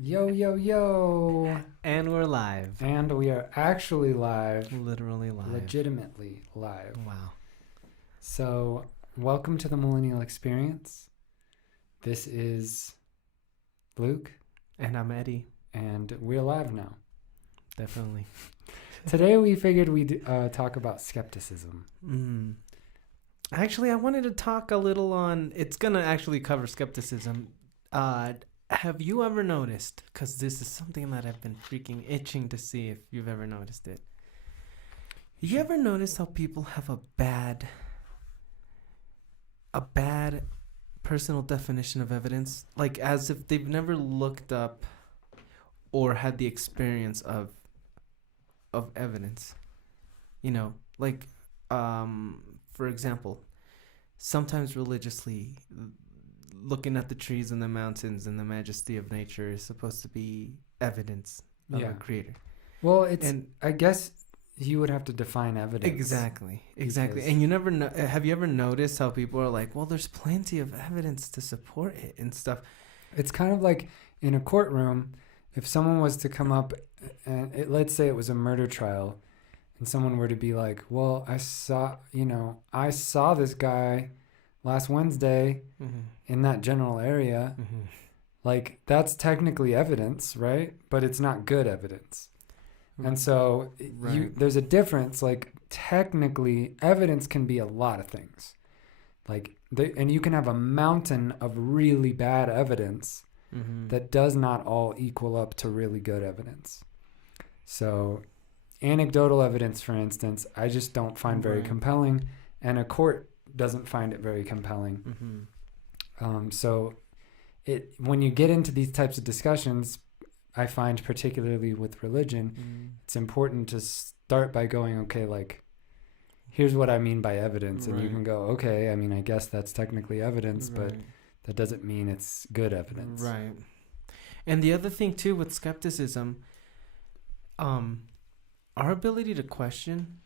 Yo, yo, yo. And we're live. And we are actually live. Literally live. Legitimately live. Wow. So, welcome to the Millennial Experience. This is Luke. And I'm Eddie. And we're live now. Definitely. Today we figured we'd talk about skepticism. Actually, I wanted to talk a little on... It's going to actually cover skepticism. Have you ever noticed, because this is something that I've been freaking itching to see if you've ever noticed it. You ever notice how people have a bad personal definition of evidence? Like as if they've never looked up or had the experience of evidence. You know, like, for example, sometimes religiously... looking at the trees and the mountains and the majesty of nature is supposed to be evidence of a creator. Well, I guess you would have to define evidence. Exactly. And you never know. Have you ever noticed how people are like, well, there's plenty of evidence to support it and stuff. It's kind of like in a courtroom, if someone was to come up and let's say it was a murder trial and someone were to be like, well, I saw this guy last Wednesday in that general area, like that's technically evidence, right? But it's not good evidence. And so there's a difference. Like technically evidence can be a lot of things. And you can have a mountain of really bad evidence that does not all equal up to really good evidence. So anecdotal evidence, for instance, I just don't find very compelling, and a court doesn't find it very compelling. So when you get into these types of discussions, I find particularly with religion, it's important to start by going, okay, like, here's what I mean by evidence. And you can go, okay, I mean, I guess that's technically evidence, but that doesn't mean it's good evidence. Right. And the other thing, too, with skepticism, our ability to question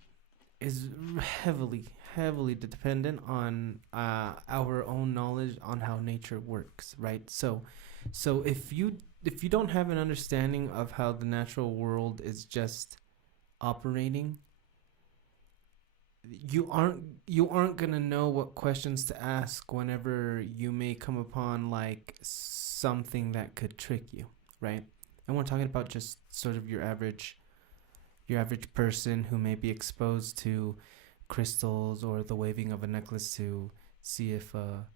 is heavily dependent on our own knowledge on how nature works, right? So if you don't have an understanding of how the natural world is just operating, you aren't gonna know what questions to ask whenever you may come upon like something that could trick you, right? And we're talking about just sort of your average person who may be exposed to crystals or the waving of a necklace to see if a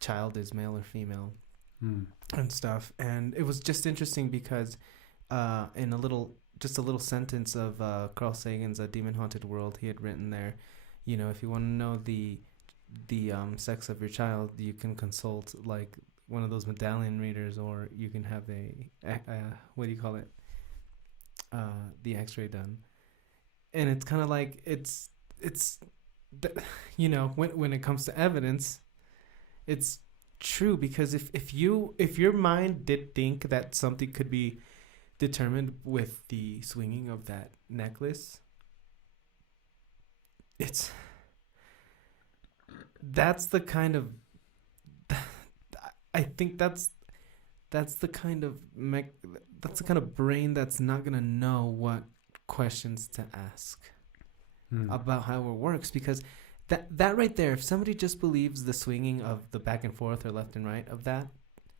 child is male or female and stuff. And it was just interesting because in a little sentence of Carl Sagan's A Demon Haunted World, he had written there, you know, if you want to know the sex of your child, you can consult like one of those medallion readers, or you can have what do you call it, the x-ray done. And it's kind of like it's you know, when it comes to evidence, it's true, because if your mind did think that something could be determined with the swinging of that necklace, that's the kind of I think that's the kind of brain that's not gonna know what questions to ask about how it works, because that right there, if somebody just believes the swinging of the back and forth or left and right of that,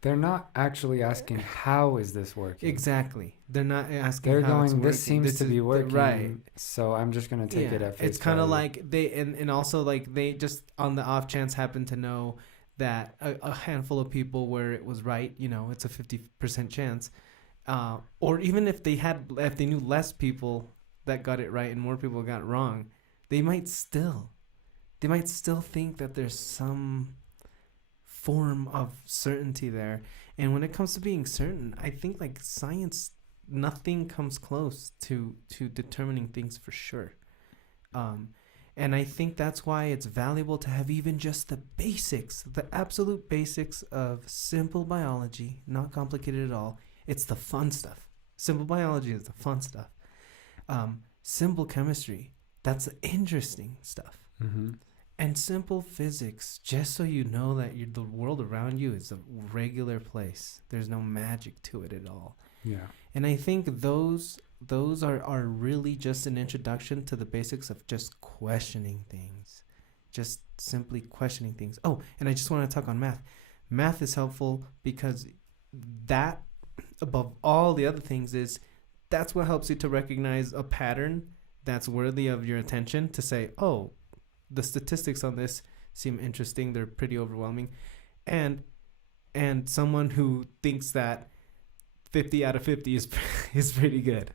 they're not actually asking how is this working. Exactly, they're not asking. They're how going, it's working. this seems to be working, right? So I'm just gonna take it at face It's kind of value. like they and also like they just on the off chance happen to know that a handful of people where it was right, you know, it's a 50% chance, or even if they knew less people that got it right and more people got it wrong, they might still think that there's some form of certainty there. And when it comes to being certain, I think like science, nothing comes close to determining things for sure. And I think that's why it's valuable to have even just the basics, the absolute basics of simple biology, not complicated at all. It's the fun stuff. Simple biology is the fun stuff. Simple chemistry, that's the interesting stuff. And simple physics, just so you know that the world around you is a regular place. There's no magic to it at all. Yeah. And I think those are really just an introduction to the basics of just questioning things. Just simply questioning things. Oh, and I just want to talk on math. Math is helpful because that, above all the other things, that's what helps you to recognize a pattern that's worthy of your attention, to say, oh, the statistics on this seem interesting. They're pretty overwhelming. And someone who thinks that 50 out of 50 is pretty good.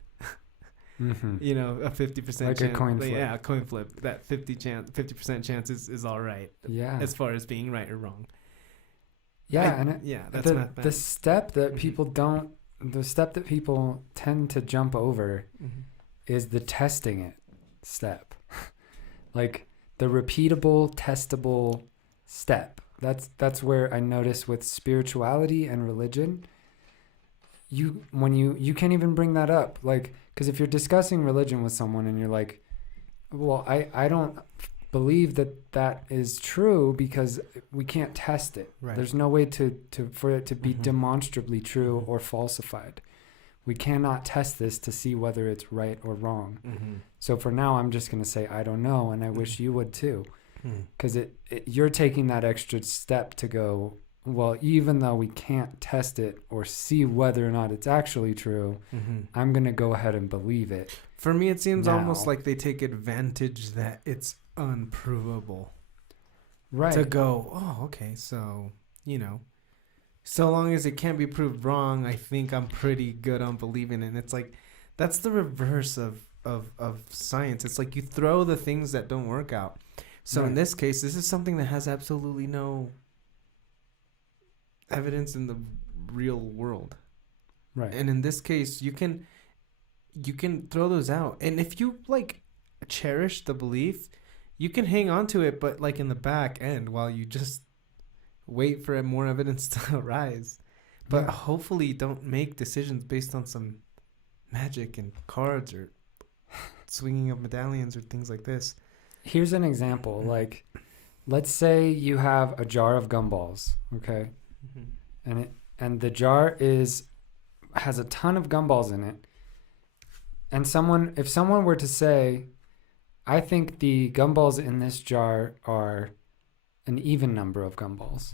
Mm-hmm. You know, a 50% like chance. a coin flip. Yeah, a coin flip. That 50% chance is all right. Yeah. As far as being right or wrong. Yeah, that's the step that the step that people tend to jump over is the testing it step. Like the repeatable, testable step. That's where I notice with spirituality and religion, you can't even bring that up. Like, because if you're discussing religion with someone and you're like, well, I don't believe that is true because we can't test it. Right. There's no way for it to be demonstrably true or falsified. We cannot test this to see whether it's right or wrong. So for now, I'm just going to say, I don't know. And I wish you would too. Because you're taking that extra step to go, well, even though we can't test it or see whether or not it's actually true, I'm going to go ahead and believe it. For me, it seems almost like they take advantage that it's unprovable. Right. To go, oh, okay, so, so long as it can't be proved wrong, I think I'm pretty good on believing it. And it's like, that's the reverse of science. It's like you throw the things that don't work out. So in this case, this is something that has absolutely no evidence in the real world. Right. And in this case, you can throw those out. And if you cherish the belief, you can hang on to it, but in the back end while you just wait for more evidence to arise. But hopefully don't make decisions based on some magic and cards or swinging of medallions or things like this. Here's an example. Let's say you have a jar of gumballs, okay? And the jar has a ton of gumballs in it. And if someone were to say, I think the gumballs in this jar are an even number of gumballs,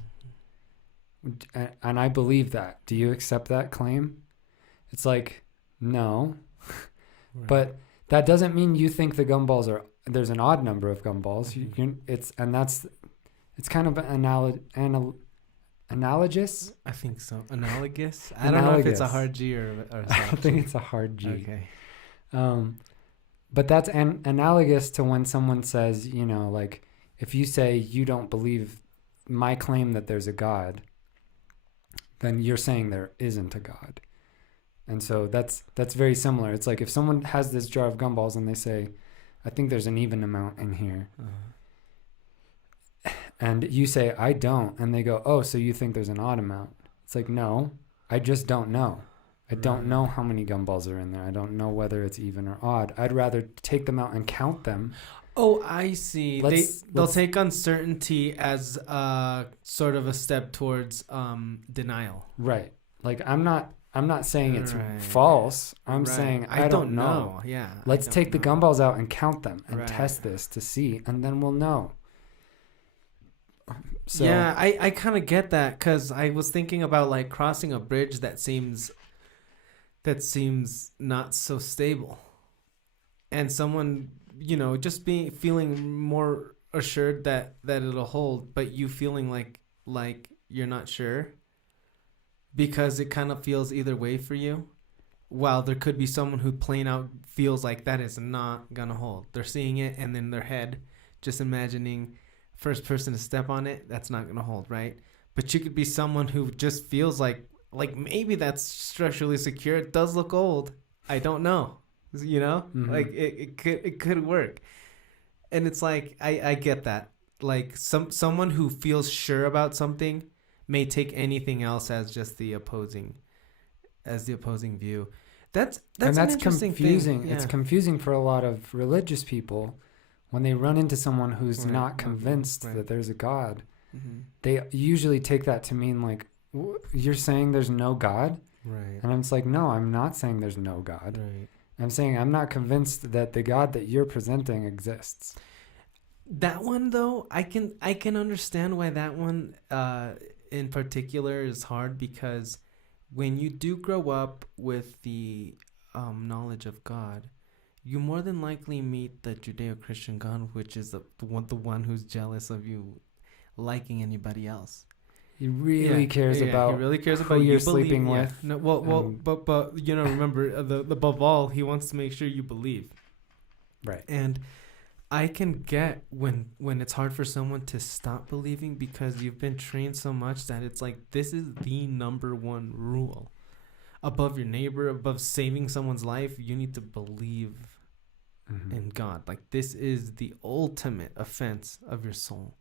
and I believe that. Do you accept that claim? It's like, no. Right. But that doesn't mean you think the gumballs there's an odd number of gumballs. It's kind of analogous. I think so. Analogous. I don't know if it's a hard G or I don't think it's a hard G. Okay. But that's analogous to when someone says, if you say you don't believe my claim that there's a God, then you're saying there isn't a God. And so that's very similar. It's like if someone has this jar of gumballs and they say, I think there's an even amount in here. And you say, I don't. And they go, oh, so you think there's an odd amount. It's like, no, I just don't know. I don't know how many gumballs are in there. I don't know whether it's even or odd. I'd rather take them out and count them. Oh, I see. They'll take uncertainty as sort of a step towards denial. Right. I'm not saying it's false. I'm saying I don't know. Yeah. Let's take the gumballs out and count them and test this to see, and then we'll know. So, yeah, I kind of get that because I was thinking about crossing a bridge that seems not so stable, and someone just feeling more assured that it'll hold, but you feeling like you're not sure because it kind of feels either way for you, while there could be someone who plain out feels like that is not gonna hold. They're seeing it and in their head just imagining first person to step on it, that's not gonna hold, right? But you could be someone who just feels like maybe that's structurally secure. It does look old. I don't know. It could work. And it's I get that. Someone who feels sure about something may take anything else as just the opposing view. That's an interesting confusing. thing. Yeah. It's confusing for a lot of religious people when they run into someone who's Right, not not convinced right. that there's a God, Mm-hmm. they usually take that to mean like, you're saying there's no God? Right. And I'm just like, no, I'm not saying there's no God. Right. I'm saying I'm not convinced that the God that you're presenting exists. That one though, I can understand why that one in particular is hard, because when you do grow up with the knowledge of God, you more than likely meet the Judeo-Christian God, which is the one who's jealous of you liking anybody else. He really cares He about really cares who about you're you sleeping believe, with. Yeah. No, well, and- but you know, remember the above all, he wants to make sure you believe. Right. And I can get when it's hard for someone to stop believing, because you've been trained so much that it's like, this is the number one rule. Above your neighbor, above saving someone's life, you need to believe in God. Like, this is the ultimate offense of your soul.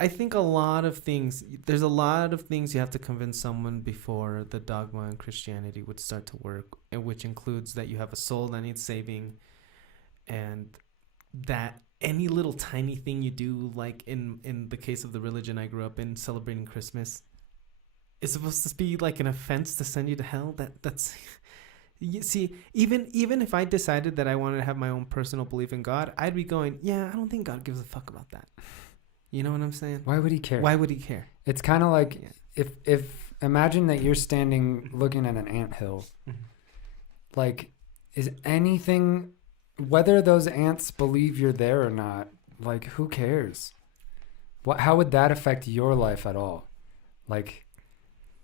I think there's a lot of things you have to convince someone before the dogma in Christianity would start to work, and which includes that you have a soul that needs saving, and that any little tiny thing you do, like in the case of the religion I grew up in, celebrating Christmas, is supposed to be like an offense to send you to hell. That's you see, even if I decided that I wanted to have my own personal belief in God, I'd be going, yeah, I don't think God gives a fuck about that. You know what I'm saying? Why would he care? Why would he care? It's kind of like, Yeah. if imagine that you're standing looking at an anthill. Mm-hmm. Like, is anything, whether those ants believe you're there or not, like, who cares? How would that affect your life at all? Like,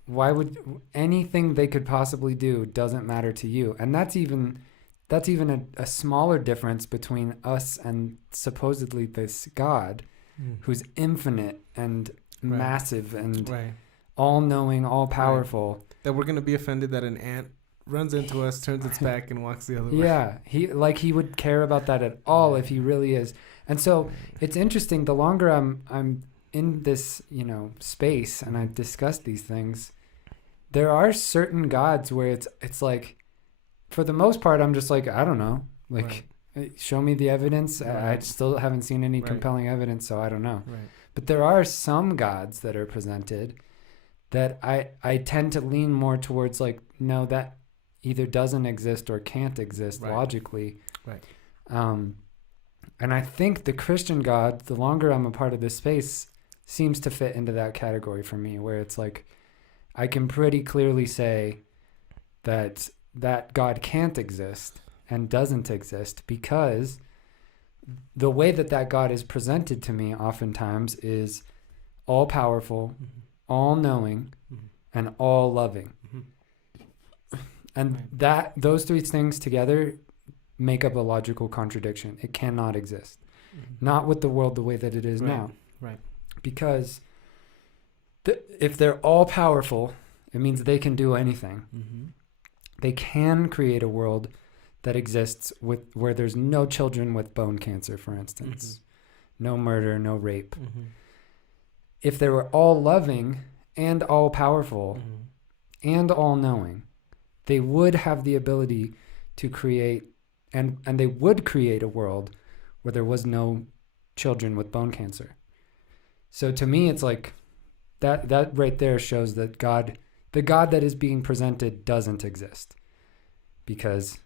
why would anything they could possibly do doesn't matter to you? And that's even a smaller difference between us and supposedly this God who's infinite and Right. massive and Right. all-knowing, all-powerful. That we're gonna be offended that an ant runs into us, turns its back, and walks the other way. Yeah, he would care about that at all if he really is. And so it's interesting. The longer I'm in this, space, and I discuss these things, there are certain gods where it's like, for the most part, I'm just like, I don't know, like, show me the evidence. I Right. still haven't seen any Right. compelling evidence, so I don't know. Right. But there are some gods that are presented that I tend to lean more towards, like, no, that either doesn't exist or can't exist Right. logically. Right. And I think the Christian God, the longer I'm a part of this space, seems to fit into that category for me, where it's like, I can pretty clearly say that God can't exist and doesn't exist, because the way that God is presented to me oftentimes is all powerful, Mm-hmm. all knowing, Mm-hmm. and all loving. Mm-hmm. And Right. those three things together make up a logical contradiction. It cannot exist. Mm-hmm. Not with the world the way that it is Right. now. Right. Because if they're all powerful, it means they can do anything. Mm-hmm. They can create a world that exists where there's no children with bone cancer, for instance. No murder, no rape. Mm-hmm. If they were all loving and all powerful Mm-hmm. and all knowing, they would have the ability to create, and they would create a world where there was no children with bone cancer. So to me, it's like that right there shows that the God that is being presented doesn't exist. Because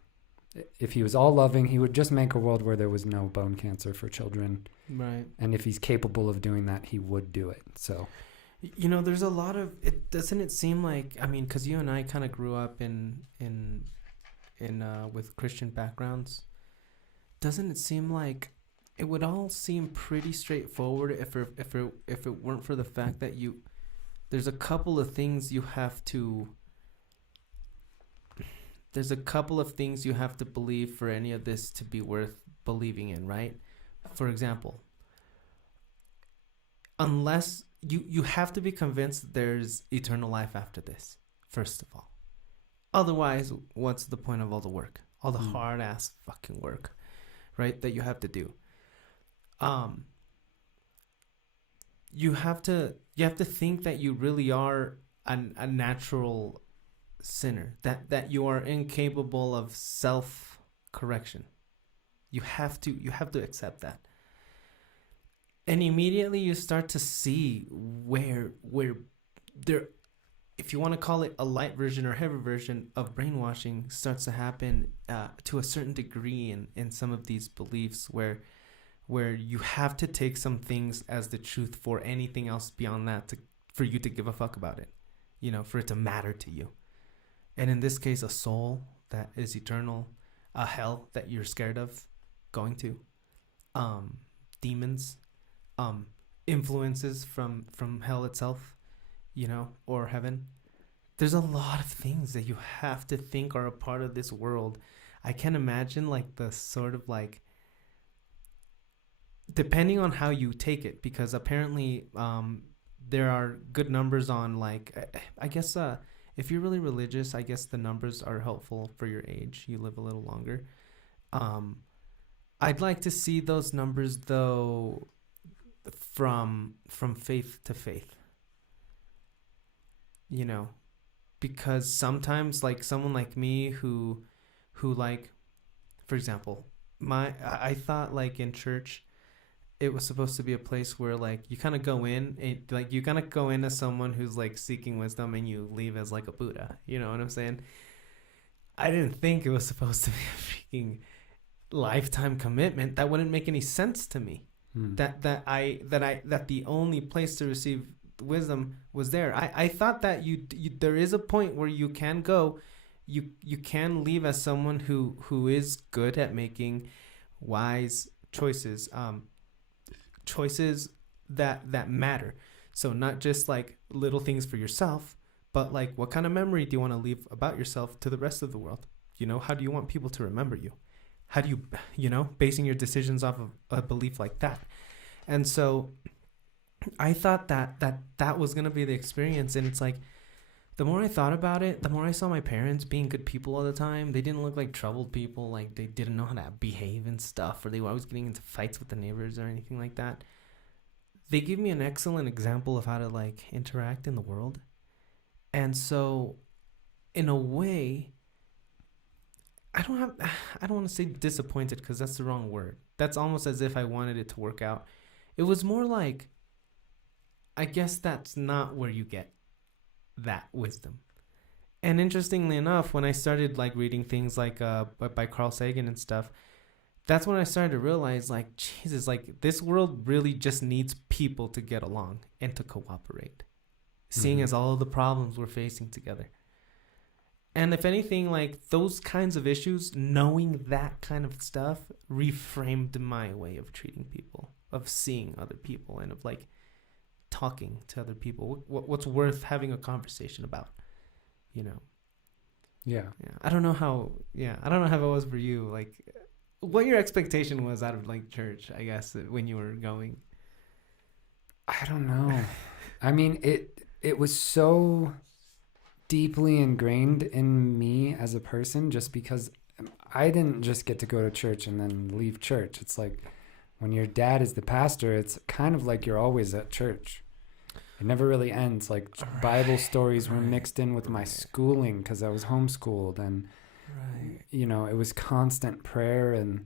if he was all loving, he would just make a world where there was no bone cancer for children. Right. And if he's capable of doing that, he would do it. So, There's a lot of it. Doesn't it seem like, because you and I kind of grew up in with Christian backgrounds. Doesn't it seem like it would all seem pretty straightforward if it weren't for the fact that there's a couple of things you have to. There's a couple of things you have to believe for any of this to be worth believing in, right? For example, unless you have to be convinced there's eternal life after this, first of all. Otherwise, what's the point of all the work? All the hard ass fucking work, right? That you have to do. You have to think that you really are a natural sinner, that you are incapable of self-correction. You have to accept that. And immediately you start to see where there, if you want to call it a light version or heavy version of brainwashing, starts to happen to a certain degree in some of these beliefs where you have to take some things as the truth for anything else beyond that for you to give a fuck about it, for it to matter to you. And in this case, a soul that is eternal, a hell that you're scared of going to, demons, influences from hell itself, or heaven. There's a lot of things that you have to think are a part of this world. I can imagine like the sort of like, depending on how you take it, because apparently there are good numbers on like, I guess if you're really religious, I guess the numbers are helpful for your age. You live a little longer. I'd like to see those numbers though from faith to faith. Because sometimes like someone like me who like, for example, I thought like in church it was supposed to be a place where like you kind of go in and like you kind of go in as someone who's like seeking wisdom and you leave as like a Buddha. You know what I'm saying? I didn't think it was supposed to be a freaking lifetime commitment. That wouldn't make any sense to me. That the only place to receive wisdom was there. I thought that you there is a point where you can go, you can leave as someone who is good at making wise choices, choices that matter. So not just like little things for yourself, but like what kind of memory do you want to leave about yourself to the rest of the world? How do you want people to remember you? How do you, basing your decisions off of a belief like that? And so I thought that was going to be the experience. And it's like, the more I thought about it, the more I saw my parents being good people all the time. They didn't look like troubled people. Like they didn't know how to behave and stuff, or they were always getting into fights with the neighbors or anything like that. They gave me an excellent example of how to like interact in the world. And so in a way, I don't want to say disappointed because that's the wrong word. That's almost as if I wanted it to work out. It was more like, I guess that's not where you get that wisdom. And interestingly enough, when I started like reading things like by Carl Sagan and stuff, that's when I started to realize like, Jesus, like this world really just needs people to get along and to cooperate, seeing as all of the problems we're facing together. And if anything, like those kinds of issues, knowing that kind of stuff reframed my way of treating people, of seeing other people, and of like talking to other people. What's worth having a conversation about, Yeah. I don't know how it was for you. Like what your expectation was out of like church, I guess, when you were going. I don't know. I mean, it was so deeply ingrained in me as a person, just because I didn't just get to go to church and then leave church. It's like when your dad is the pastor, it's kind of like you're always at church. It never really ends. Like Bible stories were mixed in with my schooling because I was homeschooled, and it was constant prayer, and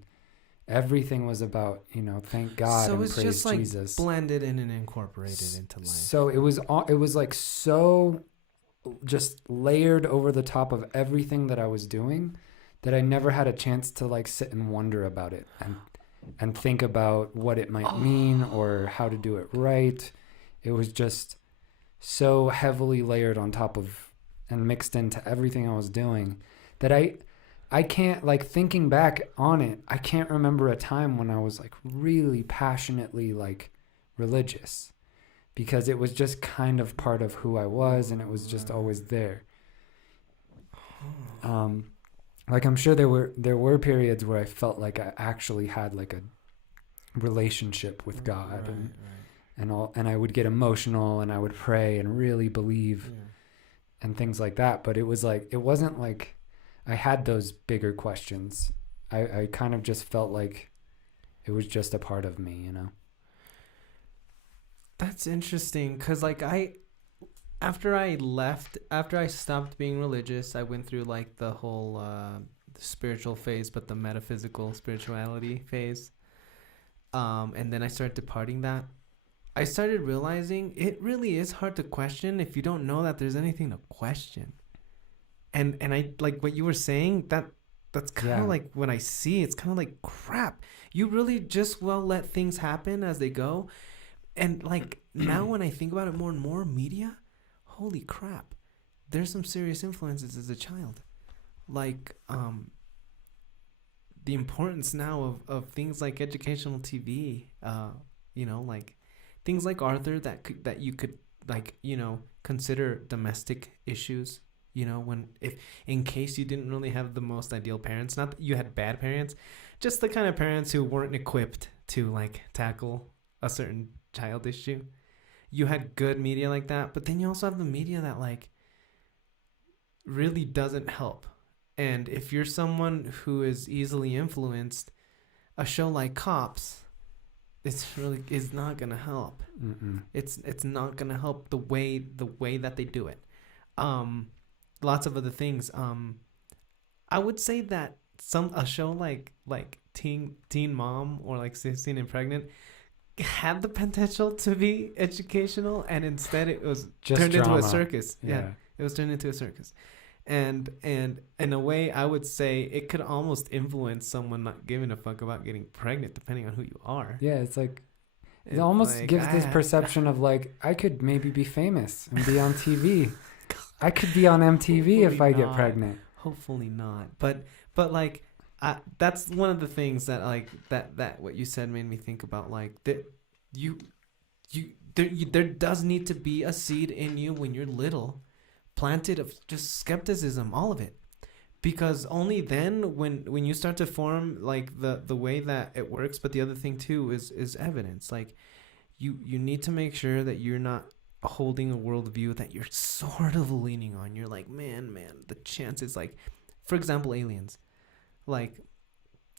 everything was about, thank God and praise Jesus. So it's just like blended in and incorporated into life. So it was like so just layered over the top of everything that I was doing that I never had a chance to like sit and wonder about it and think about what it might mean or how to do it right. It was just so heavily layered on top of and mixed into everything I was doing that I can't, like, thinking back on it, I can't remember a time when I was like really passionately like religious, because it was just kind of part of who I was, and it was just always there. Like I'm sure there were periods where I felt like I actually had like a relationship with God, and I would get emotional and I would pray and really believe and things like that. But it wasn't like I had those bigger questions. I kind of just felt like it was just a part of me, That's interesting, because like after I stopped being religious, I went through like the whole spiritual phase, but the metaphysical spirituality phase. And then I started departing that. I started realizing it really is hard to question if you don't know that there's anything to question. And I like what you were saying, that's kind of like when I see it's kind of like crap. You really just let things happen as they go. And like now when I think about it more and more, media, holy crap, there's some serious influences as a child. Like the importance now of things like educational TV, like things like Arthur that you could like, consider domestic issues, when if in case you didn't really have the most ideal parents, not that you had bad parents, just the kind of parents who weren't equipped to like tackle a certain child issue. You had good media like that, but then you also have the media that like really doesn't help. And if you're someone who is easily influenced, a show like Cops is not gonna help. Mm-mm. It's not gonna help the way that they do it. Lots of other things. I would say that a show like Teen Mom or like 16 and Pregnant had the potential to be educational, and instead it was just turned drama. Into a circus. Yeah, it was turned into a circus. And in a way, I would say it could almost influence someone not giving a fuck about getting pregnant, depending on who you are. Yeah, it's like it almost like, gives this perception of like I could maybe be famous and be on TV. I could be on MTV if I get pregnant. Hopefully not. But like that's one of the things that like that what you said made me think about, like that there does need to be a seed in you when you're little, planted of just skepticism, all of it, because only then when you start to form like the way that it works. But the other thing too is evidence. Like you need to make sure that you're not holding a worldview that you're sort of leaning on. You're like, man, the chances, like for example, aliens, like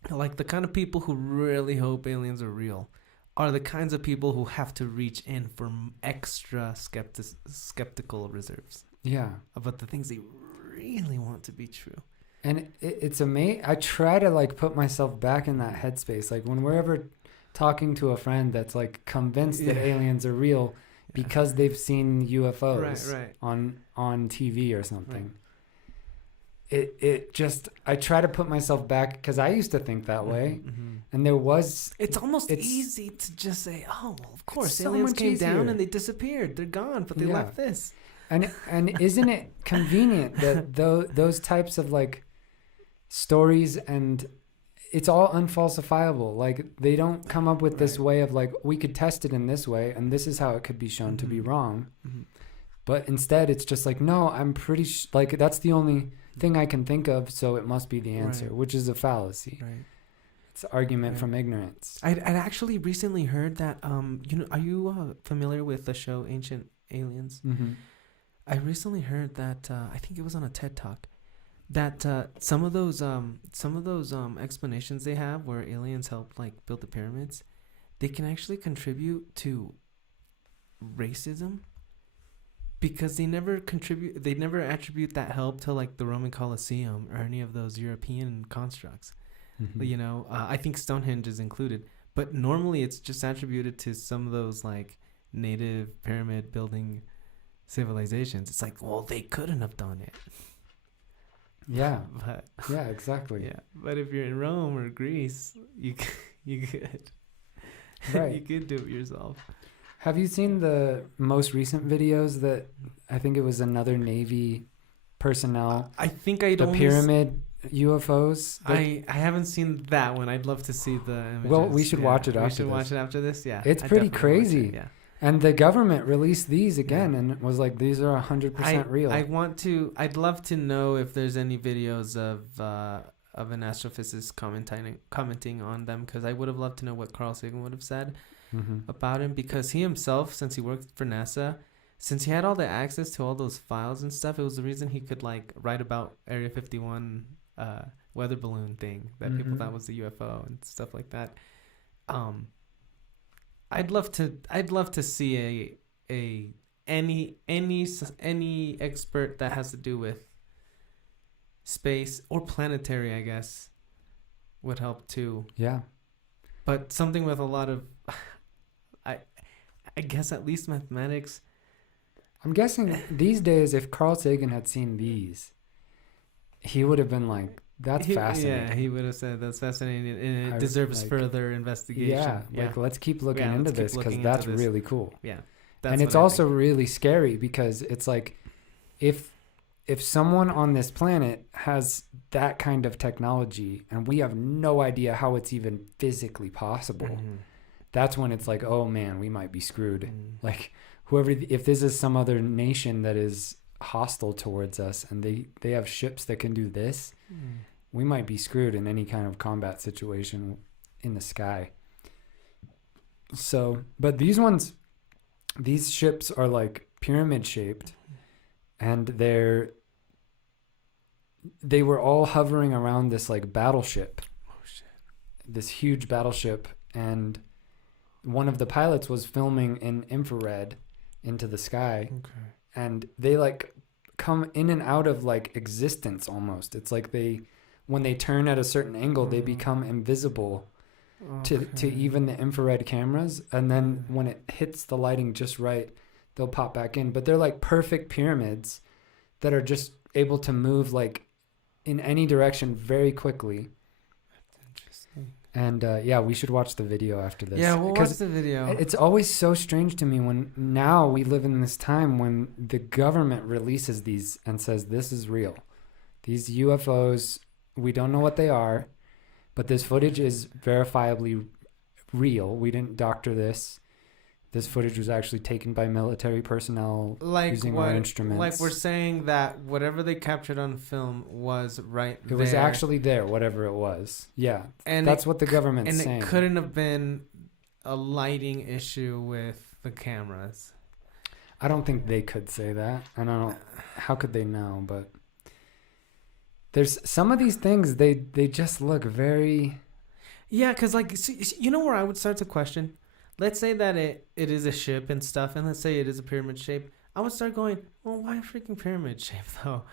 the kind of people who really hope aliens are real are the kinds of people who have to reach in for extra skeptical reserves. Yeah. About the things they really want to be true. And it's amazing. I try to like put myself back in that headspace. Like when we're ever talking to a friend that's like convinced that aliens are real because they've seen UFOs on TV or something. Right. It just, I try to put myself back because I used to think that way. Mm-hmm. And it's almost easy to just say, oh, well, of course, aliens came down and they disappeared. They're gone, but they left this. And isn't it convenient that those types of like stories, and it's all unfalsifiable. Like they don't come up with this way of like, we could test it in this way and this is how it could be shown to be wrong. Mm-hmm. But instead it's just like, no, I'm pretty like that's the only thing I can think of, so it must be the answer, which is a fallacy. Right. It's an argument from ignorance. I'd actually recently heard that are you familiar with the show Ancient Aliens? Mm-hmm. I recently heard that I think it was on a TED Talk that some of those explanations they have where aliens helped like build the pyramids, they can actually contribute to racism, because they never attribute that help to like the Roman Colosseum or any of those European constructs. Mm-hmm. I think Stonehenge is included, but normally it's just attributed to some of those like native pyramid building civilizations. It's like, well, they couldn't have done it. Yeah. But yeah, exactly. Yeah. But if you're in Rome or Greece, you could. Right. You could do it yourself. Have you seen the most recent videos that I think it was another Navy personnel? I think the pyramid UFOs. I haven't seen that one. I'd love to see the images. Well, we should watch it after this. We should watch it after this. Yeah. It's pretty crazy. Yeah. And the government released these again and was like, these are 100% real. I'd love to know if there's any videos of an astrophysicist commenting on them, because I would have loved to know what Carl Sagan would have said about him, because he himself, since he worked for NASA, since he had all the access to all those files and stuff, it was the reason he could like write about Area 51 weather balloon thing that people thought was a UFO and stuff like that. I'd love to see any expert that has to do with space, or planetary, I guess, would help too. Yeah. But something with a lot of, I guess at least mathematics. I'm guessing these days, if Carl Sagan had seen these, he would have been like, "That's fascinating." Yeah, he would have said that's fascinating, and it I- deserves like, further investigation. Yeah, like let's keep looking Yeah, into let's keep this because looking that's into this. really cool. Yeah, And it's also really scary because it's like, if someone on this planet has that kind of technology and we have no idea how it's even physically possible, Mm-hmm. that's when it's like, oh man, we might be screwed. Mm-hmm. Like whoever, if this is some other nation that is hostile towards us and they have ships that can do this, we might be screwed in any kind of combat situation in the sky. So, but these ships are like pyramid shaped, and they were all hovering around this like battleship. Oh shit! This huge battleship, and one of the pilots was filming in infrared into the sky, Okay. and they like come in and out of like existence almost. It's like when they turn at a certain angle, they become invisible to even the infrared cameras, and then when it hits the lighting just right, they'll pop back in. But they're like perfect pyramids that are just able to move like in any direction very quickly. Interesting. And yeah, we should watch the video after this. Yeah, we'll watch because the video. it's always so strange to me when now we live in this time when the government releases these and says this is real. These UFOs, we don't know what they are, but this footage is verifiably real. We didn't doctor this. This footage was actually taken by military personnel using our instruments. Like we're saying that whatever they captured on film was right there. It was actually there, whatever it was. Yeah, and that's what the government's saying. And it couldn't have been a lighting issue with the cameras. I don't think they could say that. I don't know. How could they know? But there's some of these things, they just look very... Yeah, because like, you know where I would start to question? Let's say that it is a ship and stuff, and let's say it is a pyramid shape. I would start going, well, why a freaking pyramid shape though?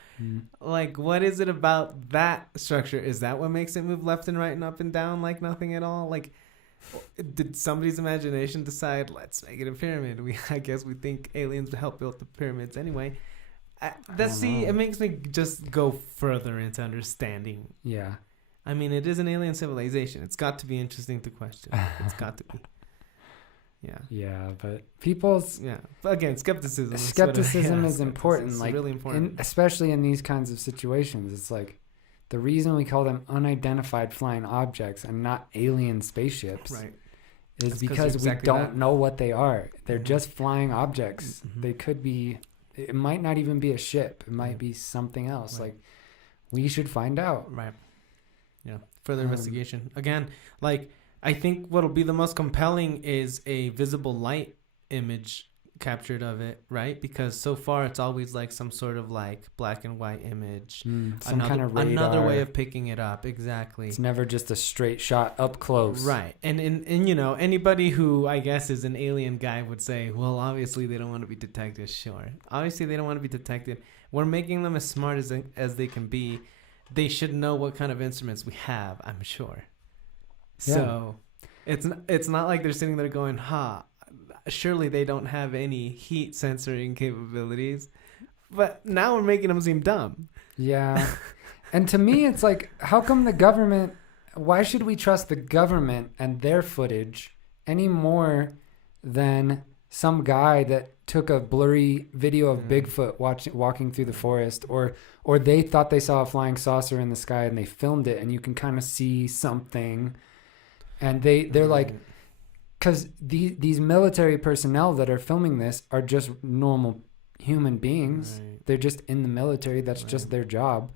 Like, what is it about that structure? Is that what makes it move left and right and up and down like nothing at all? Like, did somebody's imagination decide, let's make it a pyramid? I guess we think aliens helped build the pyramids anyway. It makes me just go further into understanding. Yeah. I mean, it is an alien civilization. It's got to be interesting to question. It's got to be. Yeah. Yeah, but people's... Yeah. But again, skepticism. Skepticism is important. It's like, really important. Especially in these kinds of situations. It's like the reason we call them unidentified flying objects and not alien spaceships is because we don't know what they are. They're just flying objects. Mm-hmm. They could be... It might not even be a ship. It might be something else. Like, we should find out. Right. Yeah. Further investigation. Again, like... I think what'll be the most compelling is a visible light image captured of it, right? Because so far it's always like some sort of like black and white image. Another way of picking it up. Exactly. It's never just a straight shot up close. Right. And you know, anybody who I guess is an alien guy would say, well, obviously they don't want to be detected. Sure. Obviously they don't want to be detected. We're making them as smart as they can be. They should know what kind of instruments we have, I'm sure. Yeah. So it's not like they're sitting there going, surely they don't have any heat censoring capabilities. But now we're making them seem dumb. Yeah. And to me, it's like, how come the government, why should we trust the government and their footage any more than some guy that took a blurry video of Bigfoot walking through the forest, or they thought they saw a flying saucer in the sky and they filmed it and you can kind of see something. And they're like, because these military personnel that are filming this are just normal human beings. Right. They're just in the military. That's just their job.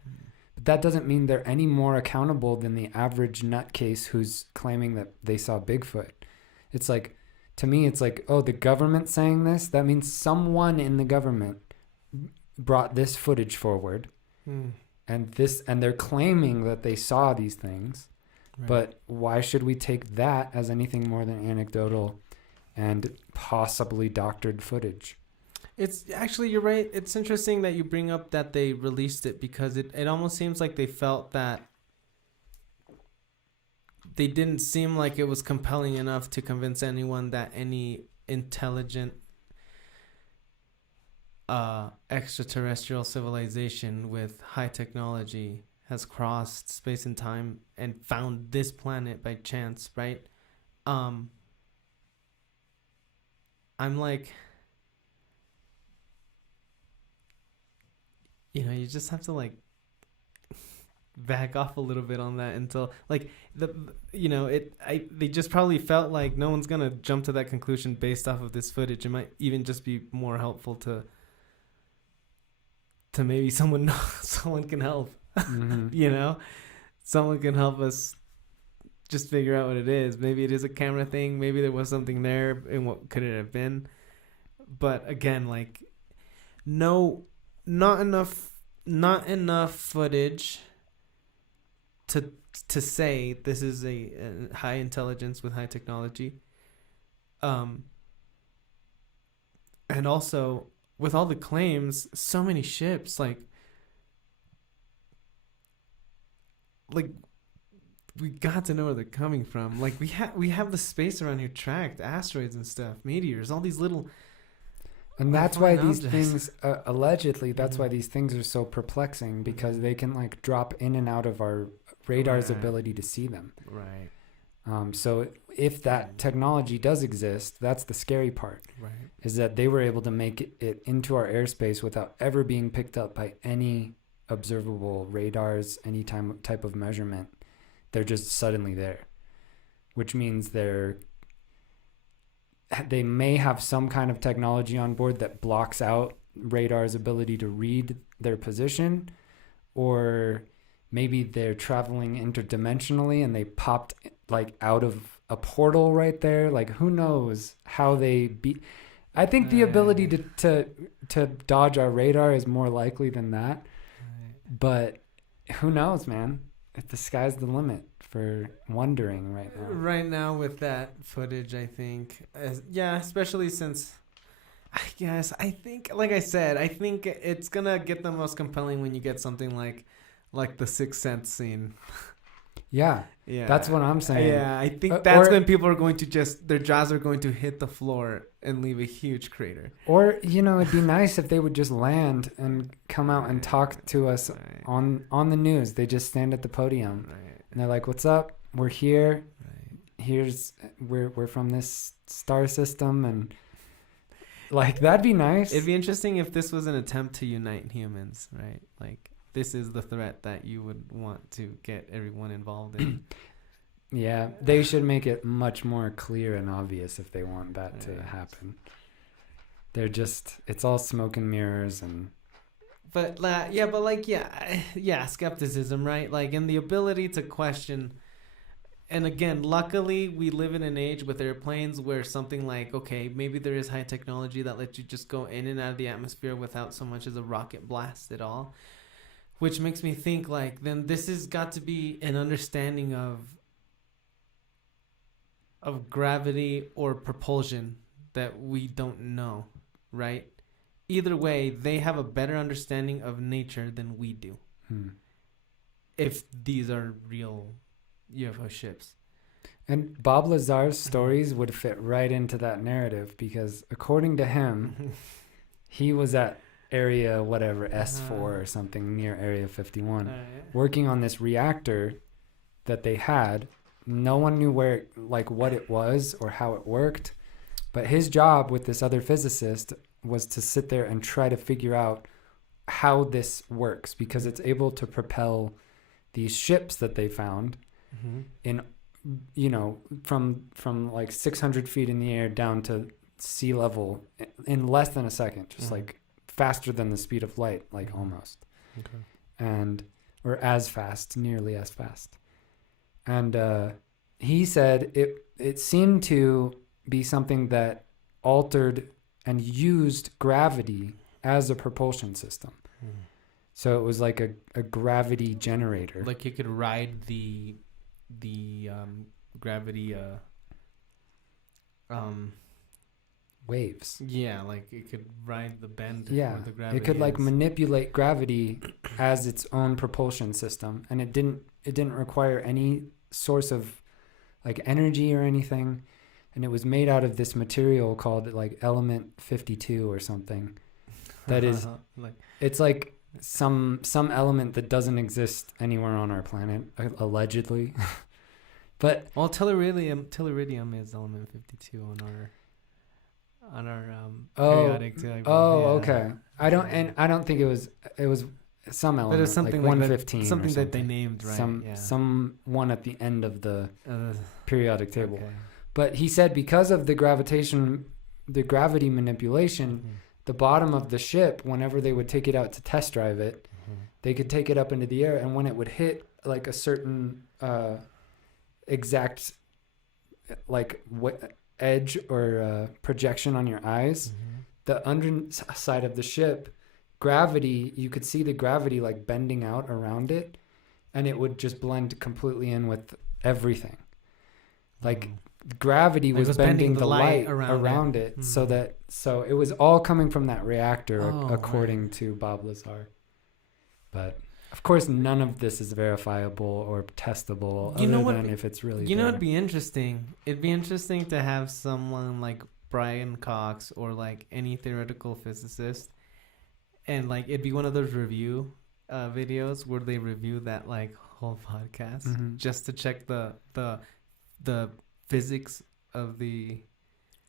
But that doesn't mean they're any more accountable than the average nutcase who's claiming that they saw Bigfoot. It's like, to me, it's like, oh, the government saying this? That means someone in the government brought this footage forward. And they're claiming that they saw these things. Right. But why should we take that as anything more than anecdotal and possibly doctored footage? It's actually, you're right. It's interesting that you bring up that they released it, because it almost seems like they felt that they didn't seem like it was compelling enough to convince anyone that any intelligent extraterrestrial civilization with high technology has crossed space and time and found this planet by chance, right? I'm like, you just have to like back off a little bit on that until like they just probably felt like no one's gonna jump to that conclusion based off of this footage. It might even just be more helpful to maybe someone can help. Mm-hmm. Someone can help us just figure out what it is. Maybe it is a camera thing, maybe there was something there, and what could it have been? But again, like, no, not enough footage to say this is a high intelligence with high technology. And also with all the claims, so many ships, like we got to know where they're coming from. Like we have the space around here tracked, asteroids and stuff, meteors, all these little. And that's why these objects. things, allegedly, that's why these things are so perplexing, because they can like drop in and out of our radar's Right. ability to see them. Right. So if that technology does exist, that's the scary part, Right. is that they were able to make it into our airspace without ever being picked up by any observable radars, any type of measurement. They're just suddenly there, which means they may have some kind of technology on board that blocks out radar's ability to read their position, or maybe they're traveling interdimensionally and they popped like out of a portal right there. Like, who knows how they be. I think the ability to dodge our radar is more likely than that. But who knows, man? If the sky's the limit for wondering right now. Right now with that footage, I think, especially since, I think, like I said, I think it's gonna get the most compelling when you get something like the Sixth Sense scene. Yeah, that's what I'm saying. Yeah, I think that's when people are going to their jaws are going to hit the floor and leave a huge crater. Or, it'd be nice if they would just land and come out and talk to us on the news. They just stand at the podium and they're like, "What's up? We're here. We're from this star system," and like, that'd be nice. It'd be interesting if this was an attempt to unite humans, right? Like, this is the threat that you would want to get everyone involved in. Yeah, they should make it much more clear and obvious if they want that to happen. It's all smoke and mirrors skepticism, right? Like, and the ability to question. And again, luckily, we live in an age with airplanes where something like, okay, maybe there is high technology that lets you just go in and out of the atmosphere without so much as a rocket blast at all. Which makes me think, like, then this has got to be an understanding of gravity or propulsion that we don't know, right? Either way, they have a better understanding of nature than we do. If these are real UFO ships. And Bob Lazar's stories would fit right into that narrative, because according to him, he was at area whatever S4 or something near Area 51, working on this reactor that they had. No one knew what it was or how it worked, but his job with this other physicist was to sit there and try to figure out how this works, because it's able to propel these ships that they found in, from like 600 feet in the air down to sea level in less than a second, just like faster than the speed of light, like almost. Or as fast, nearly as fast. And he said it seemed to be something that altered and used gravity as a propulsion system. So it was like a gravity generator. Like you could ride the gravity waves. Yeah, like it could ride the bend. Yeah, where the gravity it could like is. manipulate gravity as its own propulsion system, and it didn't require any source of like energy or anything, and it was made out of this material called like element 52 or something. That is, like it's like some element that doesn't exist anywhere on our planet, allegedly. But well, tellurium is element 52 on our periodic table. Oh, Yeah. okay. I don't think it was some element, But it was something like like 115 that, something that they named, right? Some one at the end of the periodic table. Okay. But he said because of the gravity manipulation, the bottom of the ship, whenever they would take it out to test drive it, they could take it up into the air, and when it would hit like a certain exact like edge or projection on your eyes, the underside of the ship, gravity, you could see the gravity like bending out around it, and it would just blend completely in with everything. Like gravity was bending the light around it, so it was all coming from that reactor, according to Bob Lazar. But of course, none of this is verifiable or testable, than if it's really. It'd be interesting. It'd be interesting to have someone like Brian Cox or like any theoretical physicist, and like it'd be one of those review videos where they review that like whole podcast just to check the physics of the.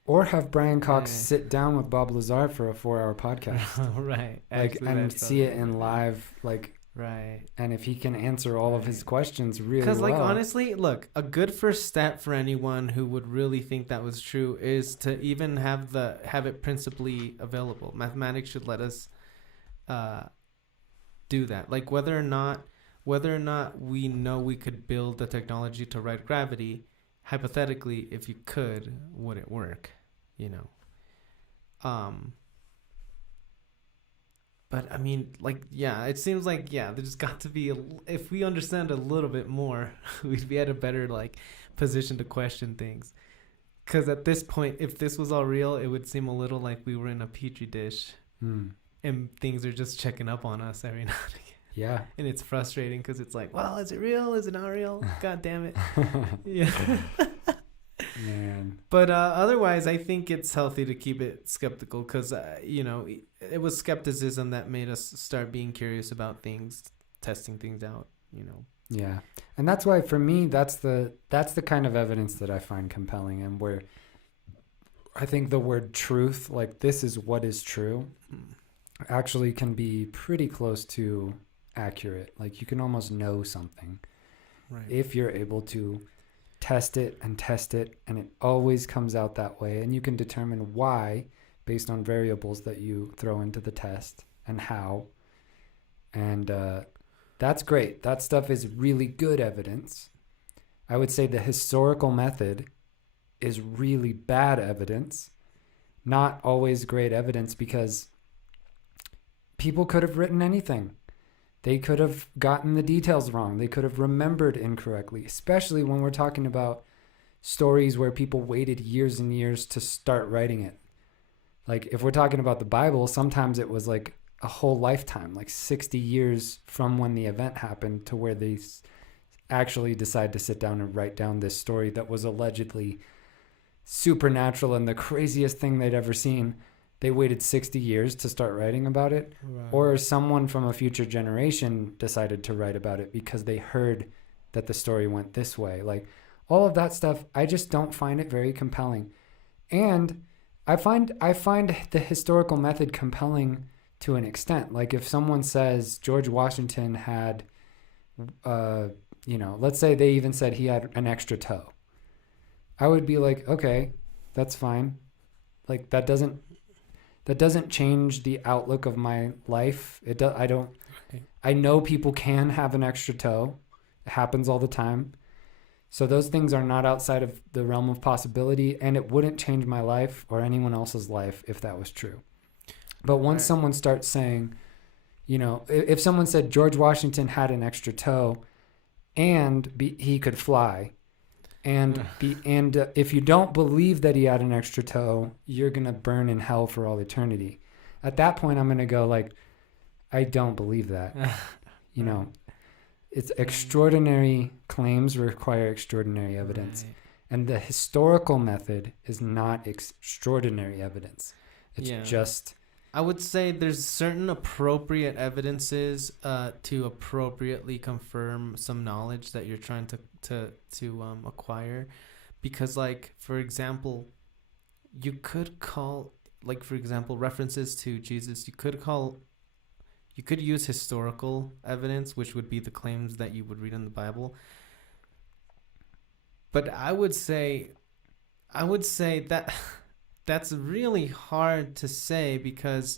Or have Brian Cox sit down with Bob Lazar for a 4-hour podcast, right? Like and see it in live, like. Right. And if he can answer all of his questions really well. Because, like, honestly, look, a good first step for anyone who would really think that was true is to even have it principally available. Mathematics should let us do that. Like, whether or not we know we could build the technology to ride gravity, hypothetically, if you could, would it work? But I mean, like, yeah, it seems like, there's got to be, if we understand a little bit more, we'd be at a better, like, position to question things. Because at this point, if this was all real, it would seem a little like we were in a petri dish and things are just checking up on us every now and again. Yeah. And it's frustrating because it's like, well, is it real? Is it not real? God damn it. Yeah. Man. But otherwise, I think it's healthy to keep it skeptical because, it was skepticism that made us start being curious about things, testing things out, Yeah. And that's why, for me, that's the kind of evidence that I find compelling, and where I think the word truth, like this is what is true, actually can be pretty close to accurate. Like you can almost know something if you're able to test it, and it always comes out that way, and you can determine why based on variables that you throw into the test and how. And that's great. That stuff is really good evidence. I would say the historical method is really bad evidence, not always great evidence, because people could have written anything. They could have gotten the details wrong. They could have remembered incorrectly, especially when we're talking about stories where people waited years and years to start writing it. Like if we're talking about the Bible, sometimes it was like a whole lifetime, like 60 years from when the event happened to where they actually decide to sit down and write down this story that was allegedly supernatural and the craziest thing they'd ever seen. They waited 60 years to start writing about it. Right. Or someone from a future generation decided to write about it because they heard that the story went this way. Like all of that stuff, I just don't find it very compelling. And I find the historical method compelling to an extent. Like if someone says George Washington had, let's say they even said he had an extra toe, I would be like, okay, that's fine. Like that doesn't change the outlook of my life. I know people can have an extra toe. It happens all the time. So those things are not outside of the realm of possibility, and it wouldn't change my life or anyone else's life if that was true. But once someone starts saying, if someone said George Washington had an extra toe and he could fly, and if you don't believe that he had an extra toe, you're gonna burn in hell for all eternity. At that point, I'm gonna go like, I don't believe that. You know, it's extraordinary claims require extraordinary evidence, Right. and the historical method is not extraordinary evidence. It's just. I would say there's certain appropriate evidences to appropriately confirm some knowledge that you're trying to acquire, because like for example, you could call like for example references to Jesus. You could use historical evidence, which would be the claims that you would read in the Bible. But I would say that. That's really hard to say because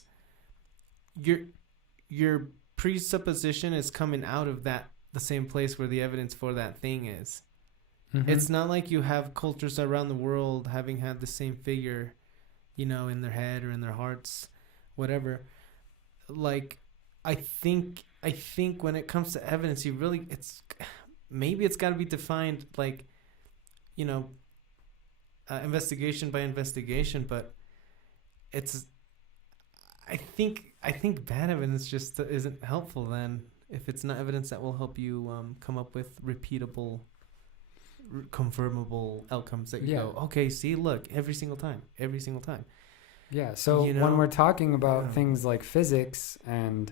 your presupposition is coming out of the same place where the evidence for that thing is. Mm-hmm. It's not like you have cultures around the world having had the same figure, in their head or in their hearts, whatever. Like, I think when it comes to evidence, it's got to be defined like, investigation by investigation, but I think bad evidence just isn't helpful then if it's not evidence that will help you come up with repeatable, confirmable outcomes that you go, okay, see, look, every single time. Yeah, so when we're talking about things like physics and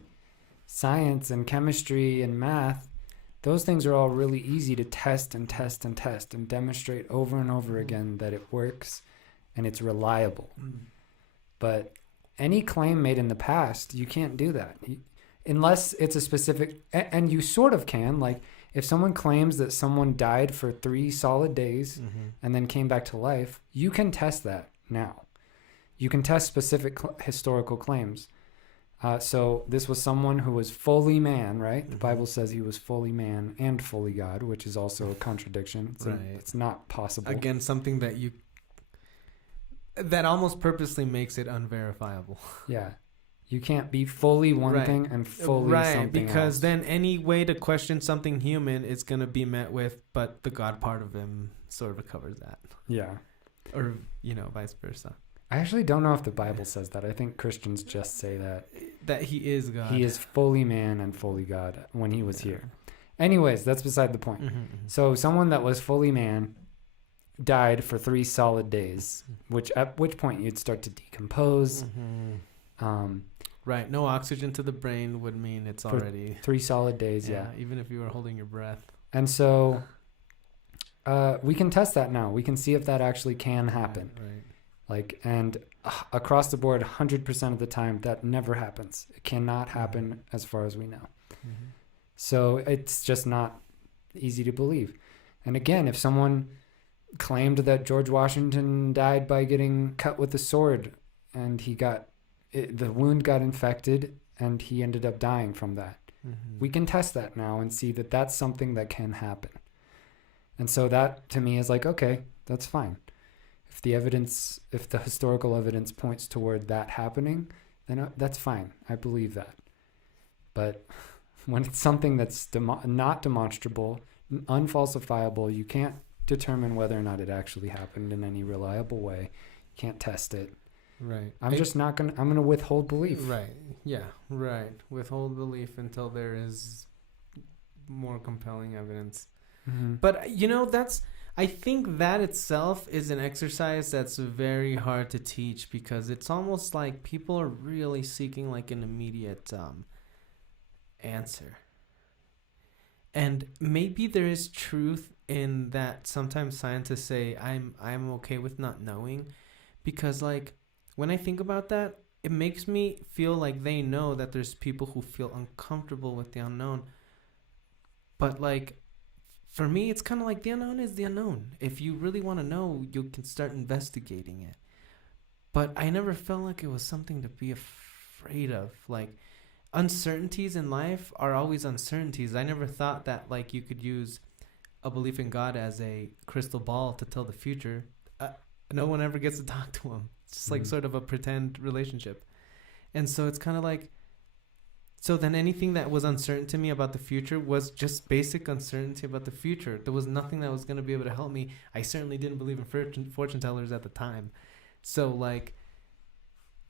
science and chemistry and math, those things are all really easy to test and demonstrate over and over again that it works and it's reliable. But any claim made in the past, you can't do that. Unless it's a specific, and you sort of can, like if someone claims that someone died for 3 solid days and then came back to life, you can test that now. You can test specific historical claims. So this was someone who was fully man, right? The Bible says he was fully man and fully God, which is also a contradiction. It's not possible. Again, something that almost purposely makes it unverifiable. Yeah. You can't be fully one thing and fully something else. Because then any way to question something human is going to be met with, but the God part of him sort of covers that. Yeah. Or, vice versa. I actually don't know if the Bible says that. I think Christians just say that. That he is God. He is fully man and fully God when he was here. Anyways, that's beside the point. So someone that was fully man died for 3 solid days, at which point you'd start to decompose. Right. No oxygen to the brain would mean it's already 3 solid days. Yeah. Even if you were holding your breath. And so we can test that now. We can see if that actually can happen. Right. Like, and across the board, 100% of the time, that never happens. It cannot happen as far as we know. So it's just not easy to believe. And again, if someone claimed that George Washington died by getting cut with a sword and the wound got infected and he ended up dying from that, we can test that now and see that that's something that can happen. And so that to me is like, okay, that's fine. If the historical evidence points toward that happening, then that's fine. I believe that. But when it's something that's not demonstrable, unfalsifiable, you can't determine whether or not it actually happened in any reliable way. You can't test it. Right. I'm going to withhold belief. Right. Yeah. Right. Withhold belief until there is more compelling evidence. But, I think that itself is an exercise that's very hard to teach because it's almost like people are really seeking like an immediate answer. And maybe there is truth in that sometimes scientists say, I'm okay with not knowing, because like when I think about that, it makes me feel like they know that there's people who feel uncomfortable with the unknown. But like, for me, it's kind of like the unknown is the unknown. If you really want to know, you can start investigating it. But I never felt like it was something to be afraid of. Like, uncertainties in life are always uncertainties. I never thought that, like, you could use a belief in God as a crystal ball to tell the future. No one ever gets to talk to him. It's just like sort of a pretend relationship. And so it's kind of like, So then anything that was uncertain to me about the future was just basic uncertainty about the future. There was nothing that was going to be able to help me. I certainly didn't believe in fortune tellers at the time. So, like,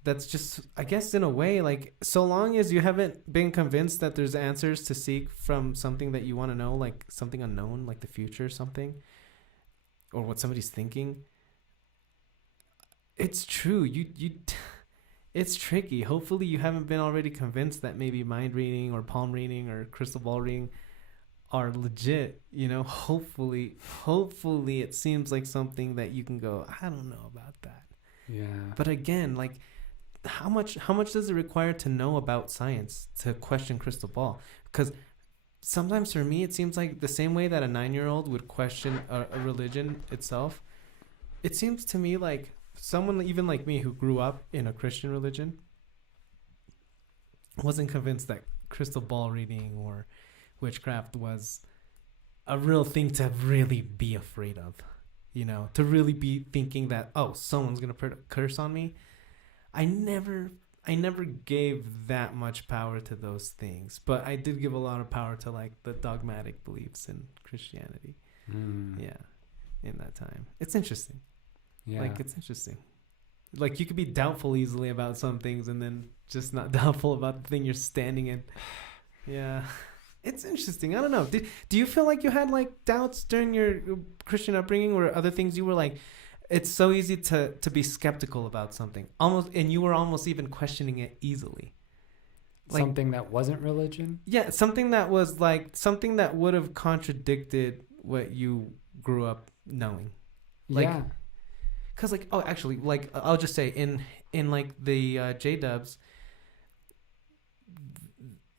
that's just, I guess, in a way, like, so long as you haven't been convinced that there's answers to seek from something that you want to know, like something unknown, like the future or something, or what somebody's thinking, it's true. It's tricky. Hopefully you haven't been already convinced that maybe mind reading or palm reading or crystal ball reading are legit, you know. Hopefully it seems like something that you can go, I don't know about that. Yeah. But again, like, how much does it require to know about science to question crystal ball? Because sometimes for me it seems like the same way that a 9-year-old would question a religion itself, it seems to me like someone even like me who grew up in a Christian religion wasn't convinced that crystal ball reading or witchcraft was a real thing to really be afraid of, you know, to really be thinking that, oh, someone's gonna put a curse on me. I never gave that much power to those things, but I did give a lot of power to like the dogmatic beliefs in Christianity. Yeah, in that time. It's interesting. Yeah. Like, it's interesting. Like, you could be doubtful easily about some things and then just not doubtful about the thing you're standing in. Yeah. It's interesting. I don't know. Do you feel like you had, like, doubts during your Christian upbringing, or other things you were like, it's so easy to be skeptical about something, almost, and you were almost even questioning it easily? Like, something that wasn't religion? Yeah, something that was, like, something that would have contradicted what you grew up knowing. Like, yeah. Because, like, oh, actually, like, I'll just say, in like, the J-dubs,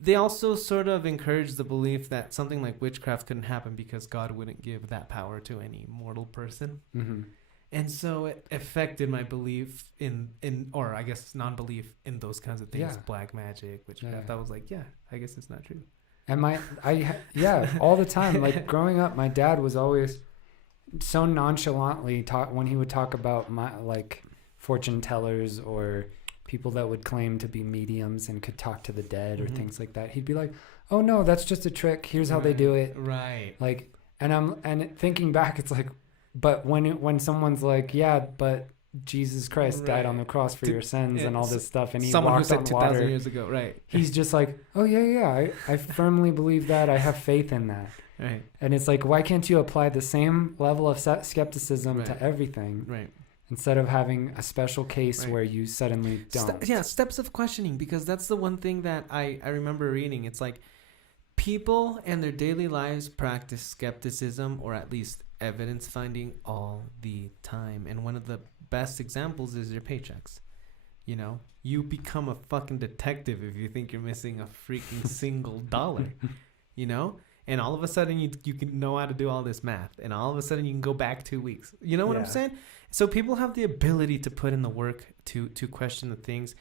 they also sort of encourage the belief that something like witchcraft couldn't happen because God wouldn't give that power to any mortal person. Mm-hmm. And so it affected my belief in or I guess non-belief in those kinds of things, black magic, witchcraft. I was like, yeah, I guess it's not true. And all the time, like, growing up, my dad was always so nonchalantly when he would talk about like fortune tellers or people that would claim to be mediums and could talk to the dead or things like that. He'd be like, "Oh no, that's just a trick. Here's how they do it." Right. Like, and thinking back, it's like, but when someone's like, "Yeah, but Jesus Christ died on the cross for your sins and all this stuff," and he someone walked who on said water 2,000 years ago, right? He's just like, "Oh yeah, I firmly believe that. I have faith in that." Right. And it's like, why can't you apply the same level of skepticism to everything? Right. Instead of having a special case where you suddenly don't. Steps of questioning, because that's the one thing that I remember reading. It's like, people in their daily lives practice skepticism, or at least evidence finding, all the time. And one of the best examples is your paychecks. You know, you become a fucking detective if you think you're missing a freaking single dollar, you know? And all of a sudden you can know how to do all this math, and all of a sudden you can go back 2 weeks. You know what I'm saying? So people have the ability to put in the work to question the things.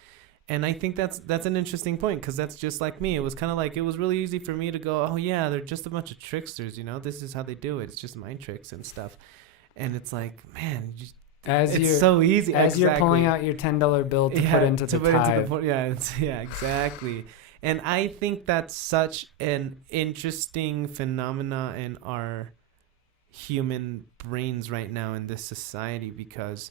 And I think that's an interesting point, because that's just like me. It was kind of like, it was really easy for me to go, oh yeah, they're just a bunch of tricksters, you know? This is how they do it. It's just mind tricks and stuff. And it's like, man, it's so easy. As you're pulling out your $10 bill to put into the tithe. Exactly. And I think that's such an interesting phenomena in our human brains right now in this society, because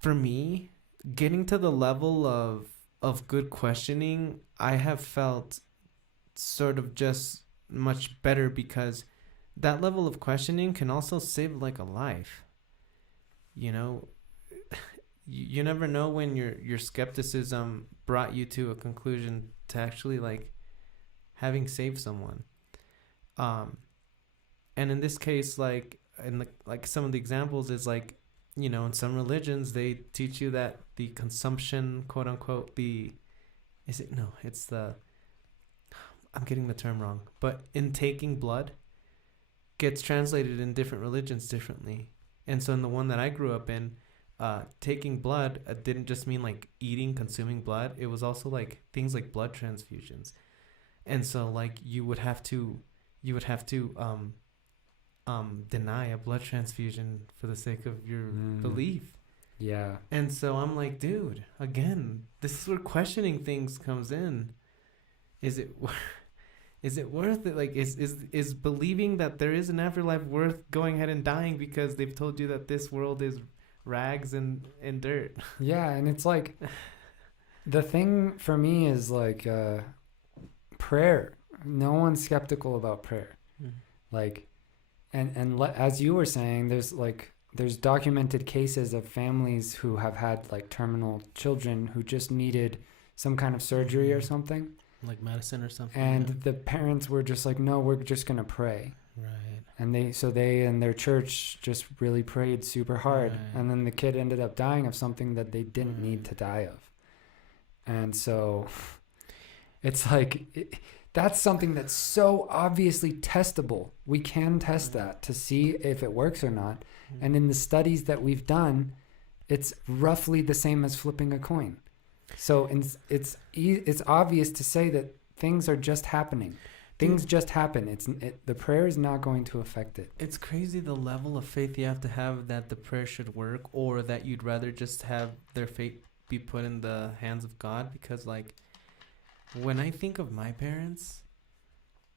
for me, getting to the level of good questioning, I have felt sort of just much better, because that level of questioning can also save like a life. You know, you never know when your skepticism brought you to a conclusion to actually like having saved someone. And in this case, like like some of the examples is like, you know, in some religions they teach you that the consumption, quote unquote, I'm getting the term wrong, but intaking blood gets translated in different religions differently. And so in the one that I grew up in, taking blood didn't just mean like consuming blood. It was also like things like blood transfusions. And so like you would have to deny a blood transfusion for the sake of your belief. Yeah. And so I'm like, dude, again, this is where questioning things comes in. is it is it worth it? Like, is believing that there is an afterlife worth going ahead and dying because they've told you that this world is rags and dirt? Yeah, and it's like the thing for me is like prayer. No one's skeptical about prayer. Like, as you were saying, there's documented cases of families who have had like terminal children who just needed some kind of surgery or something, like medicine or something. and the parents were just like, no, we're just gonna pray. Right. And they and their church just really prayed super hard, Right. and then the kid ended up dying of something that they didn't need to die of. And so it's like that's something that's so obviously testable. We can test that to see if it works or not. And in the studies that we've done, it's roughly the same as flipping a coin. So it's obvious to say that things are just happening. Things just happen. The prayer is not going to affect it. It's crazy the level of faith you have to have that the prayer should work, or that you'd rather just have their faith be put in the hands of God. Because like, when I think of my parents,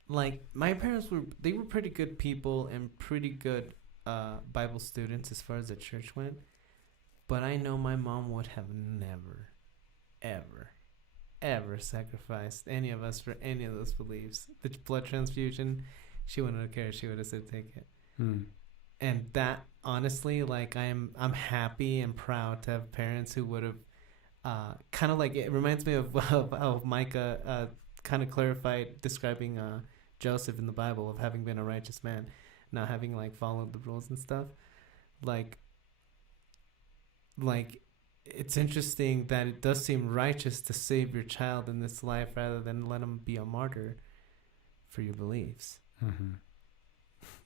like my parents were pretty good people and pretty good Bible students as far as the church went. But I know my mom would have never, ever sacrificed any of us for any of those beliefs. The blood transfusion, she wouldn't have cared. She would have said, take it. And that, honestly, like, I'm happy and proud to have parents who would have kind of like, it reminds me of Micah kind of clarified describing Joseph in the Bible, of having been a righteous man, not having like followed the rules and stuff. Like it's interesting that it does seem righteous to save your child in this life rather than let him be a martyr for your beliefs.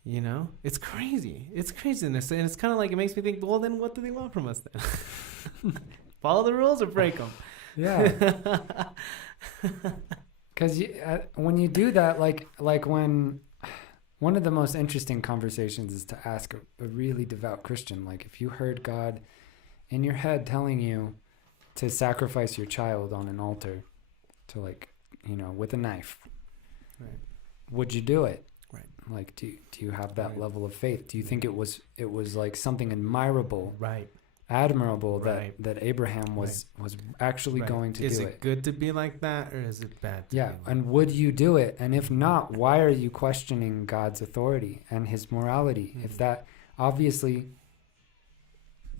You know, it's crazy. It's craziness. And it's kind of like, it makes me think, well, then what do they want from us then? Follow the rules or break them? Yeah. Because when you do that, like when one of the most interesting conversations is to ask a really devout Christian, like, if you heard God in your head telling you to sacrifice your child on an altar, to, like, you know, with a knife, right, would you do it? Right. Like, do you have that level of faith? Do you think it was like something admirable, right, admirable, right, that Abraham was actually going to do it? Is it good to be like that, or is it bad to be like and would you do it? And if not, why are you questioning God's authority and his morality? If that, obviously,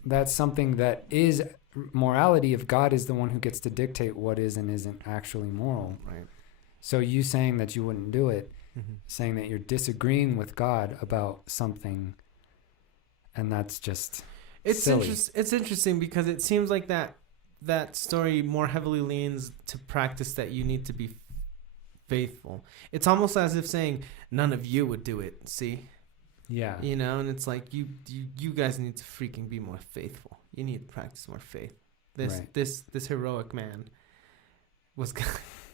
that's something that is morality, if God is the one who gets to dictate what is and isn't actually moral. Right. So you saying that you wouldn't do it, saying that you're disagreeing with God about something, and that's just silly. It's interesting because it seems like that story more heavily leans to practice that you need to be faithful. It's almost as if saying none of you would do it. See? Yeah. You know, and it's like you guys need to freaking be more faithful. You need to practice more faith. This heroic man was,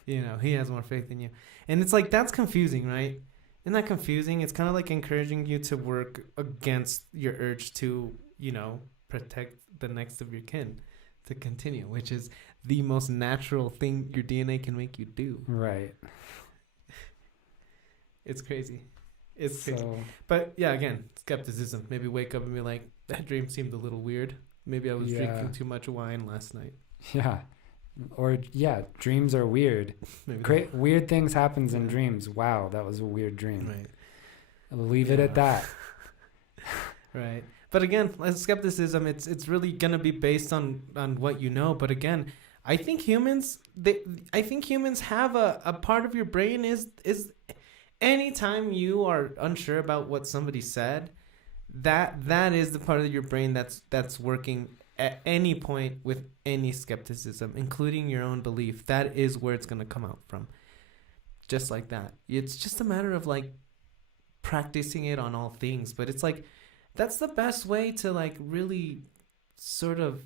you know, he has more faith in you. And it's like, that's confusing, right? Isn't that confusing? It's kind of like encouraging you to work against your urge to, you know, protect the next of your kin to continue, which is the most natural thing your DNA can make you do. Right. It's crazy. It's crazy. So, but yeah, again, skepticism. Maybe wake up and be like, that dream seemed a little weird. Maybe I was drinking too much wine last night. Yeah. Or, dreams are weird. Weird things happens in dreams. Wow, that was a weird dream. Right. I'll leave it at that. Right. But again, like skepticism, it's really gonna be based on what you know. But again, I think humans have a part of your brain is anytime you are unsure about what somebody said, that is the part of your brain that's working at any point with any skepticism, including your own belief. That is where it's gonna come out from. Just like that. It's just a matter of like practicing it on all things. But it's like, that's the best way to like really sort of,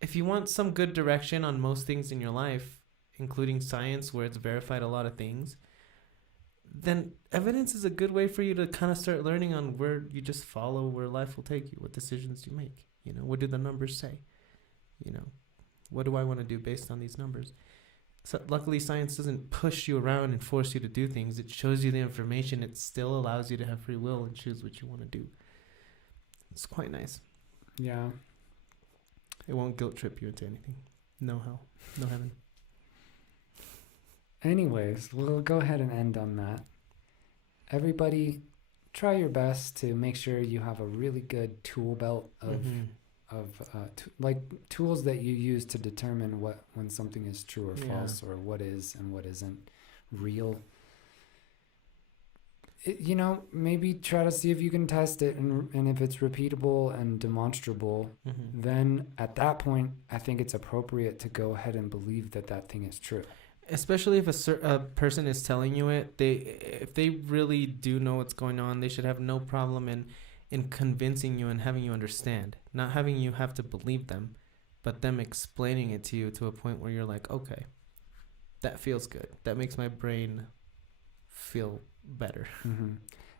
if you want some good direction on most things in your life, including science where it's verified a lot of things, then evidence is a good way for you to kind of start learning on where you just follow where life will take you, what decisions you make. You know, what do the numbers say? You know, what do I want to do based on these numbers? So luckily, science doesn't push you around and force you to do things. It shows you the information. It still allows you to have free will and choose what you want to do. It's quite nice. Yeah. It won't guilt trip you into anything. No hell, no heaven. Anyways, we'll go ahead and end on that. Everybody, try your best to make sure you have a really good tool belt of tools that you use to determine when something is true or false, or what is and what isn't real. Maybe try to see if you can test it, and if it's repeatable and demonstrable, then at that point, I think it's appropriate to go ahead and believe that thing is true. Especially if a person is telling you it, if they really do know what's going on, they should have no problem in convincing you and having you understand. Not having you have to believe them, but them explaining it to you to a point where you're like, okay, that feels good. That makes my brain feel better.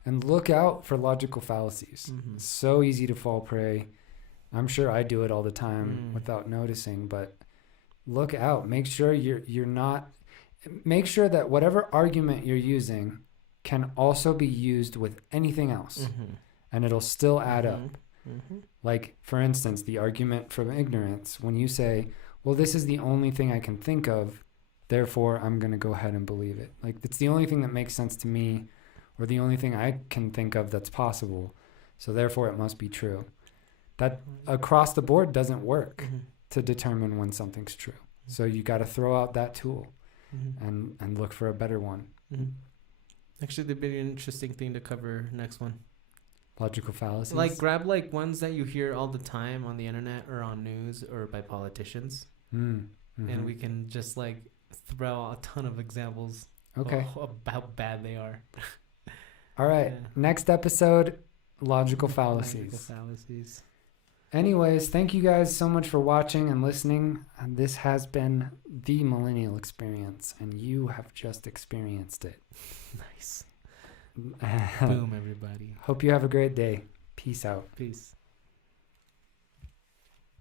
And look out for logical fallacies. It's so easy to fall prey. I'm sure I do it all the time without noticing, but look out. Make sure you're not. Make sure that whatever argument you're using can also be used with anything else, and it'll still add up. Like, for instance, the argument from ignorance. When you say, well, this is the only thing I can think of, therefore I'm going to go ahead and believe it. Like, it's the only thing that makes sense to me, or the only thing I can think of that's possible. So therefore it must be true. That across the board doesn't work to determine when something's true. So you got to throw out that tool and look for a better one. Actually, that'd be an interesting thing to cover next one. Logical fallacies. Like, grab like ones that you hear all the time on the internet or on news or by politicians, and we can just like throw out a ton of examples. Okay. Of how bad they are. All right. Next episode, logical fallacies. Logical fallacies. Anyways, thank you guys so much for watching and listening. This has been the Millennial Experience, and you have just experienced it. Nice. Boom, everybody. Hope you have a great day. Peace out. Peace.